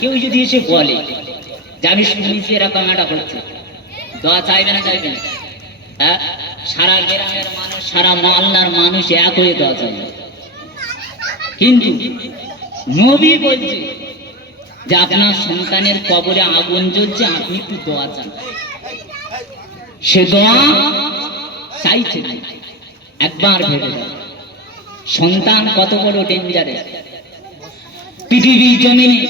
কেউ যদি এসে বলে যে আমি শুনেছি এরকম একটা হচ্ছে দোয়া চাইবে না চাইবে না? হ্যাঁ? সারা গ্রামের মানুষ, সারা মহল্লার মানুষ এক হয়ে দোয়া চাইবে। কিন্তু নবী বলছে যে আপনার সন্তানের কবরে আগুন জ্বলছে, আপনি একটু দোয়া চান। সে দোয়া চাইছে। একবার ভেবে সন্তান কত বড় ডেঞ্জারে পৃথিবীর জমিনে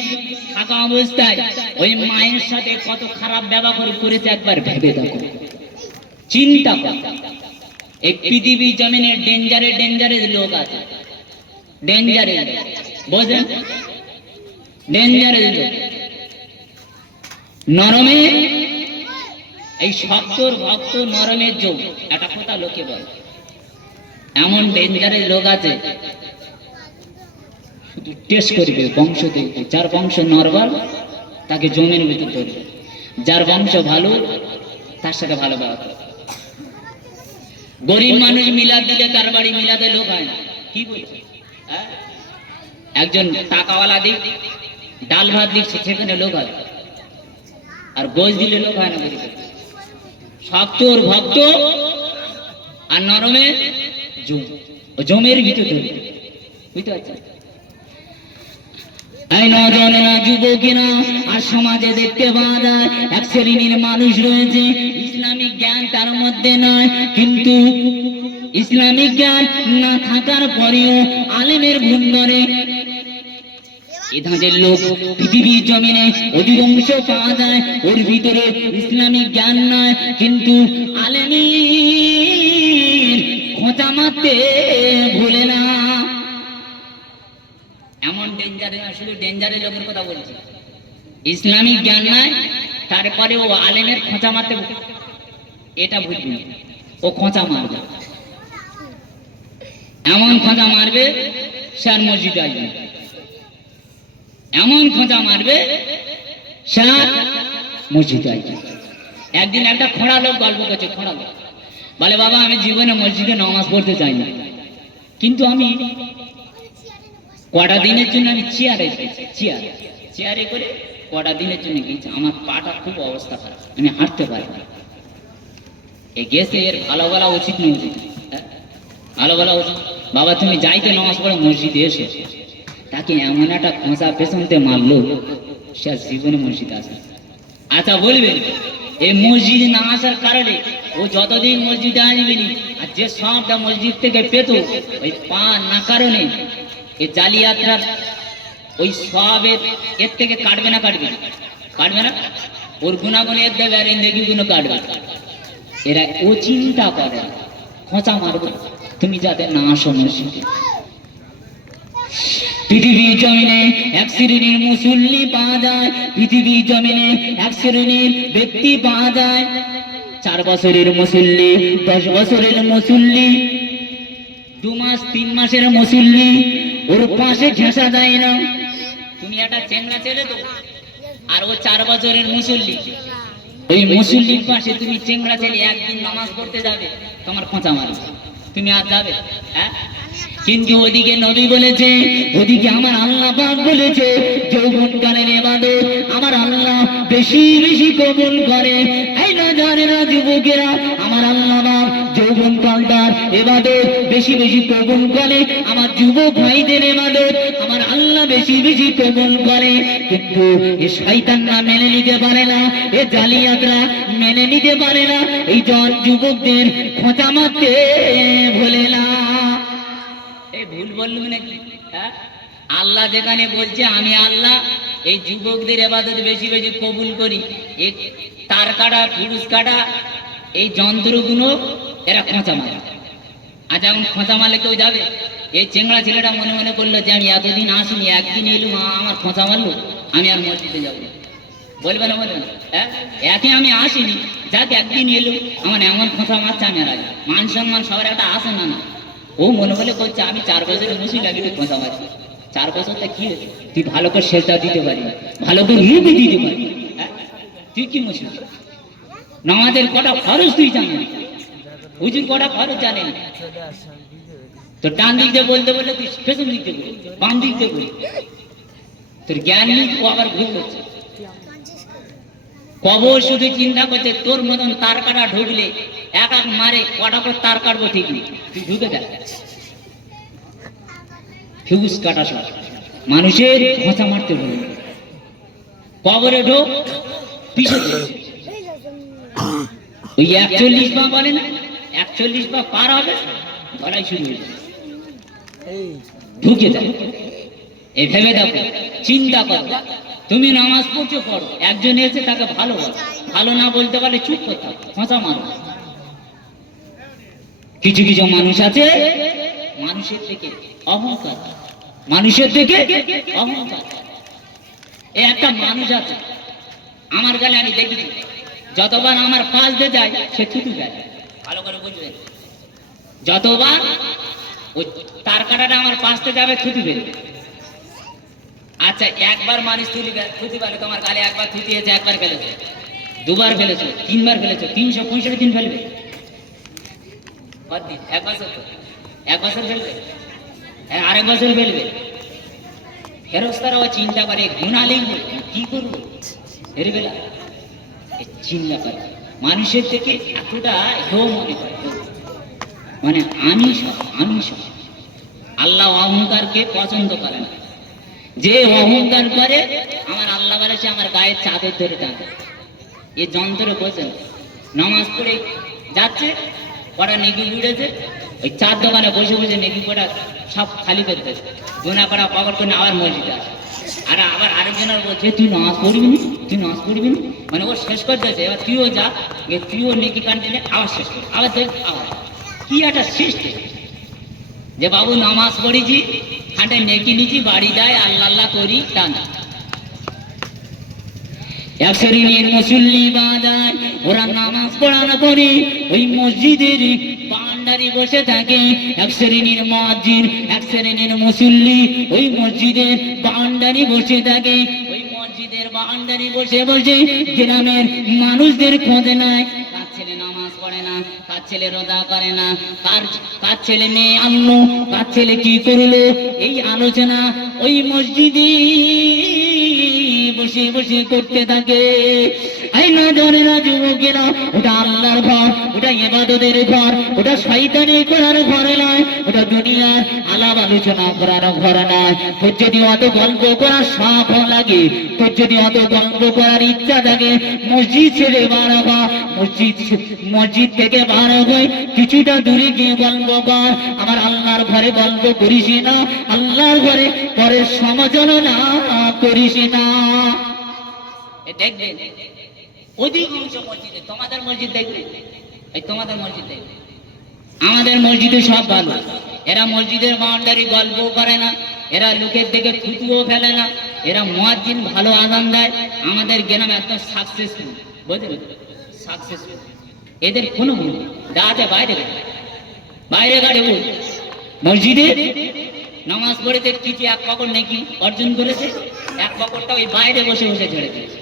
থাকা অবস্থায় ওই মায়ের সাথে কত খারাপ ব্যবহার করেছে একবার ভেবে দেখো। চিন্তা কর। এই পৃথিবীর জমিনে ডেঞ্জারে ডেঞ্জারে লোক আছে। ডেঞ্জারে বোঝেন ডেঞ্জারে নরমে? এই শক্তর ভক্ত নরমের যোগ। একটা কথা লোকে বলে। এমন ডেঞ্জারের লোক আছে শুধু টেস্ট করবে, বংশ দেখবে। যার বংশ নরবল, তাকে জমির ভিতর ধরবে। যার বংশ ভালো, তার সাথে ভালো ব্যবহার গরিব মানুষ মিলাদ দিলে তার বাড়ি মিলাদে লোক হয় না। কি বলছে? হ্যাঁ? একজন টাকাওয়ালা দিক, ডাল ভাত দিচ্ছে সেখানে লোক হয় আর গোজ দিলে লোক হয় না গরিবের শক্তর ভক্ত, আর নরমে জমের ভিতর ধরে বুঝতে পারছেন? এই নজনেরা যুবকেরা আর সমাজে দেখতে পাওয়া যায়, এক শ্রেণির মানুষ রয়েছে। ইসলামিক জ্ঞান তার মধ্যে নয়, কিন্তু ইসলামিক জ্ঞান না থাকার পরেও আলেমের ভুল ধরে। এধাদের লোক পৃথিবীর জমিনে অধিকাংশ পাওয়া যায়, ওর ভিতরে ইসলামিক জ্ঞান নয়, কিন্তু আলেমির খোঁচা মারতে ভুলে এমন ডেঞ্জারে শুধু ডেঞ্জারের লোকের কথা বলছি। ইসলামিক জ্ঞান নাই, তারপরে ও আলেমের খোঁচা মারতে এটা বুঝবি ও খোঁচা মারবে। এমন খোঁচা মারবে, সে আর মসজিদে আসবে এমন খোঁজা মারবে, সে আর মসজিদে আসবে একদিন একটা খোঁড়া লোক গল্প করছে, খোঁড়া লোক। বলে, বাবা, আমি জীবনে মসজিদে নামাজ পড়তে চাই না। কিন্তু আমি কটা দিনের জন্য আমি চেয়ারে চেয়ার। চেয়ারে করে কটা দিনের জন্য গেছি? আমার পাটা খুব অবস্থা খারাপ। আমি হাঁটতে পারি না। এ গেছে, এর ভালো বলা উচিত না উচিত হ্যাঁ? ভালো বলা উচিত। বাবা, তুমি যাইতে নামাজ পড়ে মসজিদে এসে। তাকে এমন একটা খোঁচা পেছনতে মারলো, সে জীবনে মসজিদ আসে আচ্ছা বলবেন এই মসজিদে না আসার কারণে ও যতদিন মসজিদে আসবেনি আর যে সবটা মসজিদ থেকে পেত, ওই পা না কারণে এই জালিয়াতরার ওই সবের এর থেকে কাটবে না কাটবে না? কাটবে না? ওর গুণাগুণ এর দেবে আর গুণ কাটবে এরা ও চিন্তা করে, খোঁচা মারবে। তুমি যাতে না মসজিদে পৃথিবীর জমিনে এক শ্রেণির মুসল্লি পাওয়া যায় পৃথিবীর জমিনে এক শ্রেণির ব্যক্তি পাওয়া যায়। চার বছরের মুসল্লি, দশ বছরের মুসল্লি, দু মাস, তিন মাসের মুসল্লি ওর পাশে ঘেঁষা যায় না। তুমি একটা চেংড়া ছেলে তো আর ও চার বছরের মুসল্লি। এই মুসল্লির পাশে তুমি চেংড়া ছেলে একদিন নামাজ পড়তে যাবে, তোমার খোঁচা মারবে। তুমি আর যাবে? হ্যাঁ? কিন্তু ওদিকে নবী বলেছে, ওদিকে আমার আল্লাহ পাক বলেছে, যৌবন কালের এবাদত আমার আল্লাহ বেশি বেশি কবুল করে। এই না জানে না যুবকেরা, আমার আল্লাহ পাক যৌবন কালটার এবাদত বেশি বেশি কবুল করে। আমার যুবক ভাইদের এবাদত, আমার আল্লাহ বেশি বেশি কবুল করে। কিন্তু এ শয়তানরা মেনে নিতে পারে না, এ জালিয়াতরা মেনে নিতে পারে না, এই জন যুবকদের খোঁচা মারতে ভোলে না। এই ভুল বললুম নাকি? হ্যাঁ? আল্লাহ যেখানে বলছে, আমি আল্লাহ। এই যুবকদের এবাদত বেশি বেশি কবুল করি। এই তার কাটা, পুরুষ কাটা, এই যন্ত্রগুলো এরা খোঁচা মারে। আচ্ছা এখন খোঁচা মারলে কেউ যাবে? এই চেংড়া ছেলেটা মনে মনে করল যে আমি এতদিন আসিনি, একদিন এলুম আমার খোঁচা মারলো, আমি আর মসজিদে যাব। বলবে না বলবে না। হ্যাঁ? একে আমি আসিনি, যাক একদিন এলো, আমার এমন খোঁচা মারছে, আমি আর আসি। মান সম্মান সবার একটা আসে না না। ও মনে মনে করছে, আমি চার বছরের মুসিল আমি তুই খোঁচা মারছি? চার বছরটা কি তুই ভালো করে সেজদা দিতে পারি ভালো করে রুবি দিতে পারি হ্যাঁ? তুই কি মুসিল নামাজের কটা খরচ তুই জানি না হুজুর কটা খরচ জানেন তো ডান দিক দিয়ে বলতে বললে তুই পেছন দিক দিয়ে বলি, বাম দিক দিয়ে বলি। তোর জ্ঞান নেই ও আবার ভুল করছে। কবর শুধু চিন্তা করছে, তোর মতন তার কাটা ঢুকলে এক এক মারে কটা করে তার কাটবো ঠিক নেই তুই ঢুকে দেখ। ফিউজ কাটা সব। মানুষের খোঁচা মারতে বলে কবরে ঢোক পিছু ওই একচল্লিশ পা বলে না, একচল্লিশ পা পার হবে ধরাই শুরু হয়ে যাবে। ঢুকে যাও। এই ভেবে দেখো, চিন্তা করো তুমি নামাজ পড়ছো, পড়ো। একজন এসে তাকে ভালো বলো ভালো না বলতে পারলে চুপ করতে হবে খোঁচা মারো। কিছু কিছু মানুষ আছে, মানুষের থেকে অহংকার। মানুষের থেকে অহংকার। এই একটা মানুষ আছে। আমার গালে আমি দেখি যতবার আমার পাশ দিয়ে যায়, সে থুতু দেয়। ভালো করে বুঝবেন যতবার ওই তার কাটাটা আমার পাশতে যাবে, থুতু ফেলবে আচ্ছা একবার মানুষ তুলি থুতি পারলে তোমার গালে একবার থুতিয়েছে একবার ফেলেছে দুবার ফেলেছো, তিনবার ফেলেছো, তিনশো পঁয়ষট্টি দিন ফেলবে। কতদিন এক বছর তো, এক বছর ফেলবে হ্যাঁ আরেক বছর ফেলবে। ফেরস্তারাও চিন্তা করে গুণা লিখব কি করব? এ চিন্তা করে। মানুষের থেকে এতটা হেও মনে করে। মানে আমি সব আমি সব। আল্লাহ অহংকারকে পছন্দ করে না। যে অহংকার করে, আমার আল্লাহ বলে সে আমার গায়ের চাদর ধরে টানে। এ যন্ত্র বোঝেন নামাজ পড়ে যাচ্ছে কটা নেগি উড়েছে, ওই চার দোকানে বসে বসে নেকি কটা সব খালি করতেছে জোনা কটা কবর করে আবার মসজিদে আসে আর আবার আরেকজনের বলছে, তুই নামাজ পড়বি না? তুই নামাজ পড়বি না? মানে ও শেষ করতেছে এবার তুইও যা তুইও নেকি কান দিলে আবার শেষ কর। আবার দেখ, আবার। কি একটা সিস্টেম যে বাবু নামাজ পড়েছি হাঁটে নেকি নিচি বাড়ি যায় আল্লাহ আল্লাহ করি তা না এক শ্রেণির মসজিদ এক শ্রেণির মুসল্লি ওই মসজিদের থাকে। ওই মসজিদের বসে গ্রামের মানুষদের খোঁজ নেয়। ছেলে রোজা করে না। কার ছেলে মেয়ে আনলো কার ছেলে কি করল? এই আলোচনা ওই মসজিদে বসে বসে করতে থাকে। এই না যুবকেরা ওটা আল্লাহর ঘর। ওটা এবাদতের ঘর, ওটা শয়তানি করার ঘর নয়, ওটা দুনিয়ার আলাপ আলোচনা করার ঘর নয়। তোর যদি অত গল্প করার শখ লাগে, তোর যদি অত গল্প করার ইচ্ছা থাকে, মসজিদ ছেড়ে বার মসজিদ মসজিদ থেকে বার হয়ে কিছুটা দূরে গিয়ে গল্প কর। আমার আল্লাহর ঘরে গল্প করিস না, আল্লাহর ঘরে পরের সমালোচনা করিস না। দেখবে, অধিকাংশ মসজিদে, তোমাদের মসজিদ দেখবে তোমাদের মসজিদ। আমাদের মসজিদে সব ভালো। এরা মসজিদের বাউন্ডারি গল্প করে না, এরা লোকের দিকে থুতুও ফেলে না, এরা মুয়াজ্জিন ভালো আদান দেয়, আমাদের গ্রাম একদম সাকসেসফুল বুঝলেন সাকসেসফুল এদের কোনো ভুল আছে বাইরে বাইরে গাড়ি ভুল মসজিদে নামাজ পড়েছে কিছু এক পকড় নাকি অর্জন করেছে, এক পকড়টা ওই বাইরে বসে বসে ছেড়ে দিয়েছে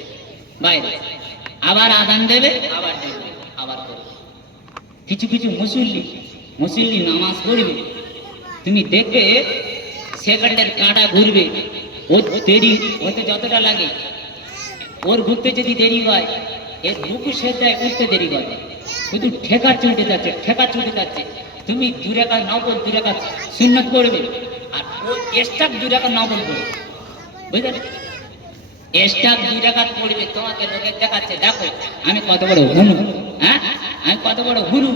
বাইরে। আবার আদান দেবে, আবার দেবে। কিছু কিছু মুসল্লি মুসল্লি নামাজ পড়বে। তুমি দেখবে সেকেন্ডের কাঁটা ঘুরবে। ও দেরি হতে যতটা লাগে। ওর ঘুরতে যদি দেরি হয়, এর বুকু সেদ্ধায় উঠতে দেরি হয়। শুধু ঠেকার চলতে যাচ্ছে, ঠেকার চলতে যাচ্ছে। তুমি দু রেখা নবল দু রেখা সুন্নত করবে আর ও এক্সট্রা দু রেখা নবল করবে বুঝলেন এক্সট্রা দু রেখা পড়বে, তোমাকে লোকের দেখাচ্ছে। দেখো, আমি কত বড় হ্যাঁ? আমি কত বড় হুনু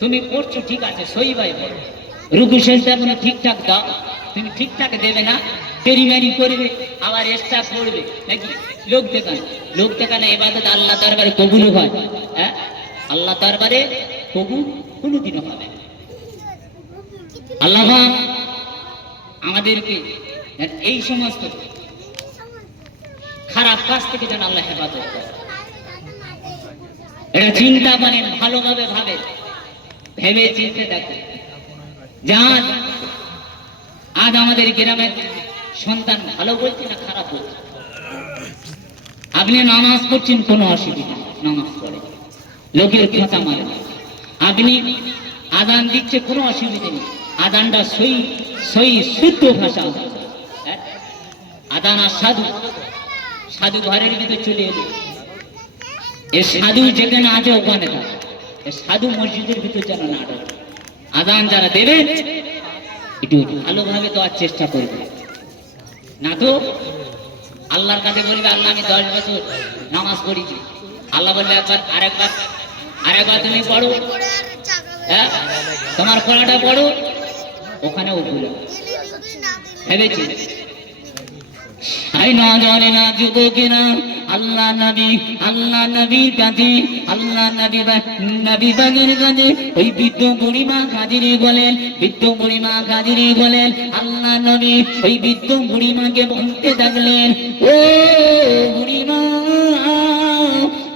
তুমি পড়ছো, ঠিক আছে সই ভাই পড়ো। রুকু শেষটা কোনো ঠিকঠাক দাও। তুমি ঠিকঠাক দেবে না তেরি মেরি করবে, আবার এক্সট্রা পড়বে। নাকি? লোক দেখান। লোক দেখানো এবাদত আল্লাহ দরবারে কবুল হয়। হ্যাঁ? আল্লাহ দরবারে কবুল কোনোদিনও হবে আল্লাহ আমাদেরকে এই সমস্ত খারাপ কাজ থেকে যেন আল্লাহ হেফাজত করে। এটা চিন্তা মানে ভালোভাবে ভাবে। ভেবে চিনতে দেখো। যান, আজ আমাদের গ্রামের সন্তান ভালো বলছে না খারাপ বলছে? আপনি নামাজ পড়ছেন, কোনো অসুবিধা নামাজ পড়ে। লোকের খোঁচা মারে। আপনি আদান দিচ্ছে, কোনো অসুবিধা নেই। আদানটা সই সই শুদ্ধ ভাষা হ্যাঁ? আদান আর সাধু। সাধু ঘরের ভিতরে চলে এলো। এ সাধু যেখানে আছে ওখানে থাকে। এ সাধু মসজিদের ভিতর যেন না। আদান যারা দেবে, একটু ভালোভাবে দেওয়ার চেষ্টা করবে। না তো? আল্লাহর কাছে বলবে, আল্লাহ আমি দশ বছর নামাজ পড়েছি। আল্লাহ বলবে, একবার, আরেকবার আরেকবার তুমি পড়ো। হ্যাঁ? তোমার পড়াটা পড়ো। ওখানেও ভুলো ভেবেছি। আই না জানে না। যুবকেরা আল্লাহ নবী আল্লাহ নবী কাছে আল্লাহ নবী নবী বাগের কাছে ওই বৃদ্ধ বুড়িমা কাজিরে বলেন বৃদ্ধ বুড়িমা কাজিরে বলেন আল্লাহ নবী, ওই বৃদ্ধ বুড়িমাকে বলতে থাকলেন, ও বুড়িমা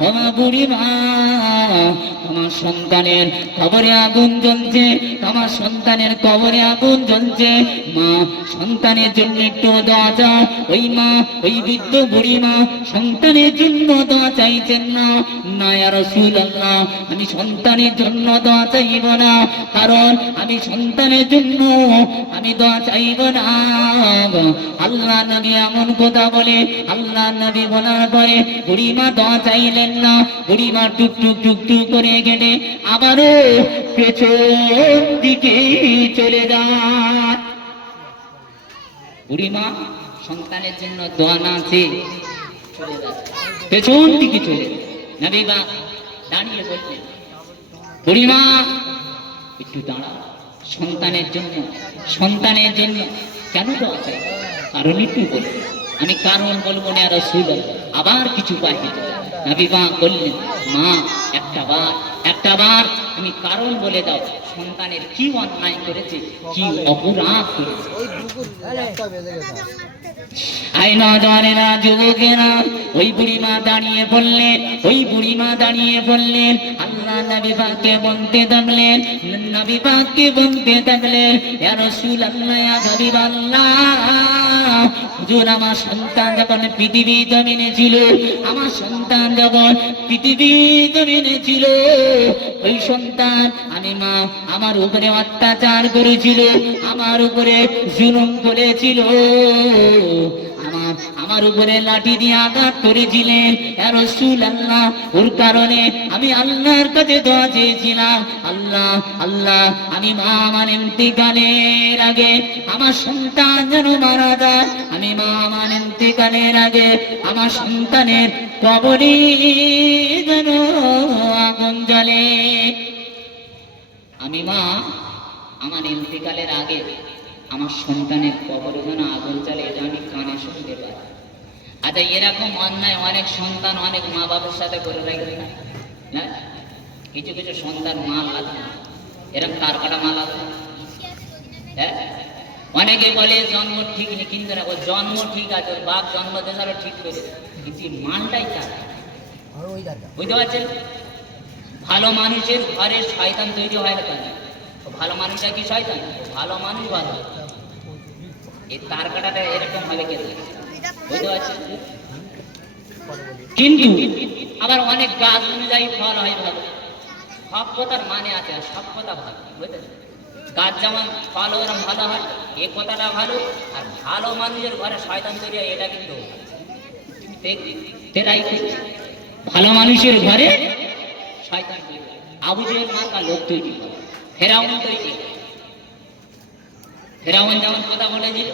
আমার বুড়িমা আমার সন্তানের কবরে আগুন জ্বলছে, আমার সন্তানের কবরে আগুন জ্বলছে। মা, সন্তানের জন্য একটু দোয়া চাও। ওই মা, ওই বৃদ্ধ বুড়ি মা সন্তানের জন্য দোয়া চাইছেন না আমি সন্তানের জন্য দোয়া চাইব না, কারণ আমি সন্তানের জন্য আমি দোয়া চাইব না। আল্লাহ নবী এমন কথা বলে, আল্লাহ নবী বলার পরে বুড়িমা দোয়া চাইলেন না, বুড়িমা টুক টুক টুক টুক করে গেলে আবারও পেছন দিকে চলে যায়। বুড়িমা সন্তানের জন্য দোয়া না চেয়ে পেছন দিকে চলে যায়। নবী বা দাঁড়িয়ে বললেন বুড়িমা একটু দাঁড়া সন্তানের জন্য সন্তানের জন্য কেন দোয়া চাই কারণ একটু বলি আমি কারণ বলব না রসুল আবার কিছু বাহির নবী মা বললেন মা একটা বার একটা বার তুমি কারণ বলে দাও সন্তানের কি অন্যায় করেছে কি অপরাধ করেছে আই নজরেরা যুবকেরা ওই বুড়িমা দাঁড়িয়ে বললেন, ওই বুড়িমা দাঁড়িয়ে বললেন, আল্লাহ নবী পাককে বলতে থাকলেন নবী পাককে বলতে থাকলেন ইয়া রসুল আল্লাহ ইয়া হাবিব আল্লাহ হুজুর, আমার সন্তান যখন পৃথিবী জমিনে ছিল, আমার সন্তান যখন পৃথিবী জমিনে ছিল, ওই সন্তান আমি মা আমার উপরে অত্যাচার করেছিল, আমার উপরে জুলুম করেছিল। আমার উপরে লাঠি দিয়ে আঘাত করেছিলেন। রাসূলুল্লাহ, ওর কারণে আমি আল্লাহর কাছে দোয়া চেয়েছিলাম। আল্লাহ আল্লাহ, আমি মা আমার ইন্তিকালের আগে আমার সন্তান যেন মারা যায়। আমি মা আমার ইন্তিকালের আগে আমার সন্তানের কবরে যেন আগুন জ্বলে। আমি মা আমার ইন্তিকালের আগে আমার সন্তানের কবরে যেন আগুন জ্বলে এটা আমি কানে শুনতে পাই। আচ্ছা এরকম অন্যায় অনেক সন্তান অনেক মা বাবার সাথে করে রাখবে না? না? কিছু কিছু সন্তান মা লাগে এরকম তার কাটা মা লাগে হ্যাঁ? অনেকে বলে জন্ম ঠিক নেই। কিন্তু না ওর জন্ম ঠিক আছে ওর বাপ জন্ম দেশারও ঠিক করে কিন্তু মানটাই তার। বুঝতে পারছেন? ভালো মানুষের ঘরে শয়তান তৈরি হয় না ও ভালো মানুষটা কি শয়তান? ভালো মানুষ ভালো। এই তার কাটাটা এরকম ভাবে কেটে বুঝতে পারছেন? কিন্তু আবার অনেক গাছ অনুযায়ী ফল হয় ভালো। সব কথার মানে আছে আর সব কথা ভালো বুঝলেন? গাছ যেমন ফল ওরম ভালো হয় এ কথাটা ভালো আর ভালো মানুষের ঘরে শয়তান তৈরি হয় এটা কিন্তু তেরাই ভালো মানুষের ঘরে শয়তান তৈরি হয়। আবু জেহেল মার্কা লোক তৈরি হয়। ফেরাউন তৈরি। ফেরাউন যেমন কথা বলেছিল,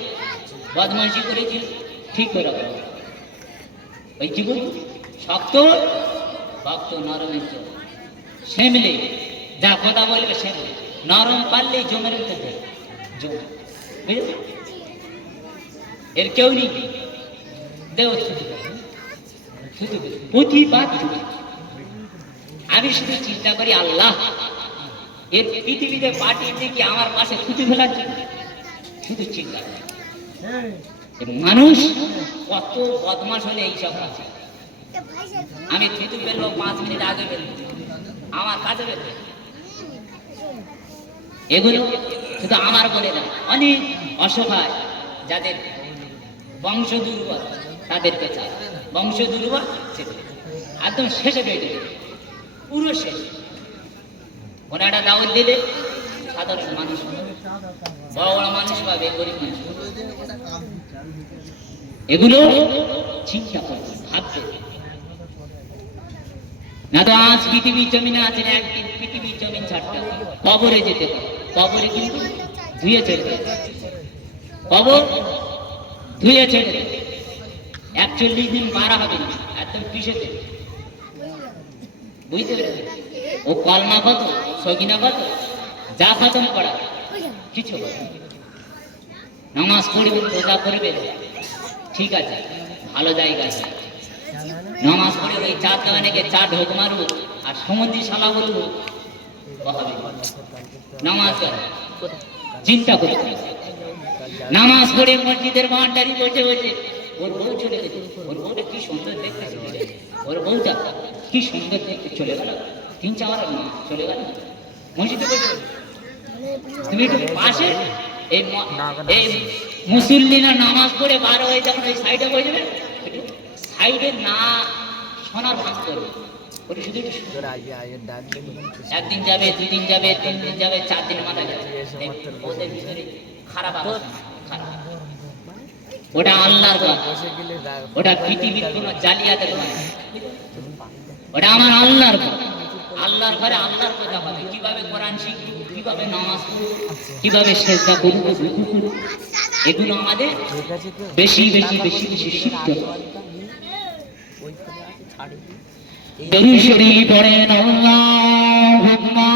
বদমাইশি করেছিল, ঠিক করে। ওই জীবন শক্ত, ভক্ত নরমের জন্য সেমলে যা কথা বলবে সেমলে নরম পারলেই জমের উঠতে জমে? এর কেউ নেই দেও শুধু প্রতিবাদ আমি শুধু চিন্তা করি, আল্লাহ, এর পৃথিবীতে পাঠিয়ে দিকে আমার পাশে ছুটি ফেলার জন্য? শুধু চিন্তা করি। এবং মানুষ কত বদমাস হলে এইসব আছে। আমি থুতু ফেলব পাঁচ মিনিট আগে ফেলব। আমার কাছে ফেলবে। এগুলো শুধু আমার বলে না অনেক অসহায় যাদের বংশ দুর্বল তাদেরকে চায় বংশ দুর্বল সেটা একদম শেষে পেয়ে দেবে পুরো শেষ। ওনারা দাওয়াত দিলে সাধারণ মানুষ এগুলো চিন্তা করবে, ভাববে। না তো আজ পৃথিবীর জমিনে আছেন একদিন পৃথিবীর জমিন ছাড়তে কবরে যেতে কবরে কিন্তু ধুয়ে ছেড়ে কবর ধুয়ে ছেড়ে একচল্লিশ দিন মারা হবে না, একদম পিসেতে বুঝতে পেরেছে ও কলমা কত, সগিনা কত? যা খতম করা। কিছু নামাজ পড়বে, রোজা করবে ঠিক আছে, ভালো জায়গা আছে। নামাজ পড়ে ওই চা দোকানে চা ঢোক মারবো আর সমুদ্রী বলব হবে। নামাজ চিন্তা হবে। নামাজ পড়ে মসজিদের বান্ডারি বসে বসে, ওর বউ চলে গেছে। ওর বউটা কি সুন্দর দেখতে। ওর বউটা কি সুন্দর দেখতে চলে গেল। তিন মা চলে গেল। মসজিদে বসে। তুমি একটু পাশে? এই এই মুসল্লিরা নামাজ পড়ে বার হয়ে যখন ওই সাইডে বসবে একটু সাইডে না শোনার ভাগ করবে। একদিন যাবে দুই দিন যাবে তিন দিন যাবে চার দিন মাথা যাবে এই ওদের ভিতরে খারাপ খারাপ ওটা আল্লাহর ওটা পৃথিবীর কোন জালিয়াতের ওটা আমার আল্লাহর ঘর। আল্লাহর ঘরে আল্লাহর কথা হবে। কীভাবে কোরআন শিখব? কীভাবে নামাজ পড়ব কীভাবে সেজদা করব? রুকু করব এগুলো আমাদের বেশি বেশি বেশি বেশি শিখতে হবে। দরুদ শরীফ পড়েন আল্লাহুম্মা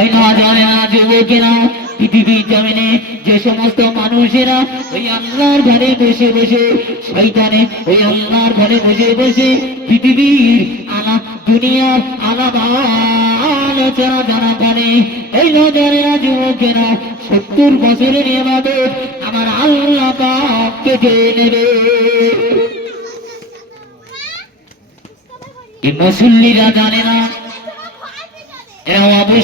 এই না জানে না যুবকেরা। পৃথিবীর জমিনে যে সমস্ত মানুষেরা ওই আল্লাহর ঘরে বসে বসে, শয়তানে ওই আল্লাহর ঘরে বসে বসে পৃথিবীর আলা দুনিয়ার আলাদা আলোচনা, জানা করে এই না যুবকেরা সত্তর বছরের এবাদত আমার আল্লাহ কেটে নেবে। মুসল্লিরা জানে না এরা অবশ্য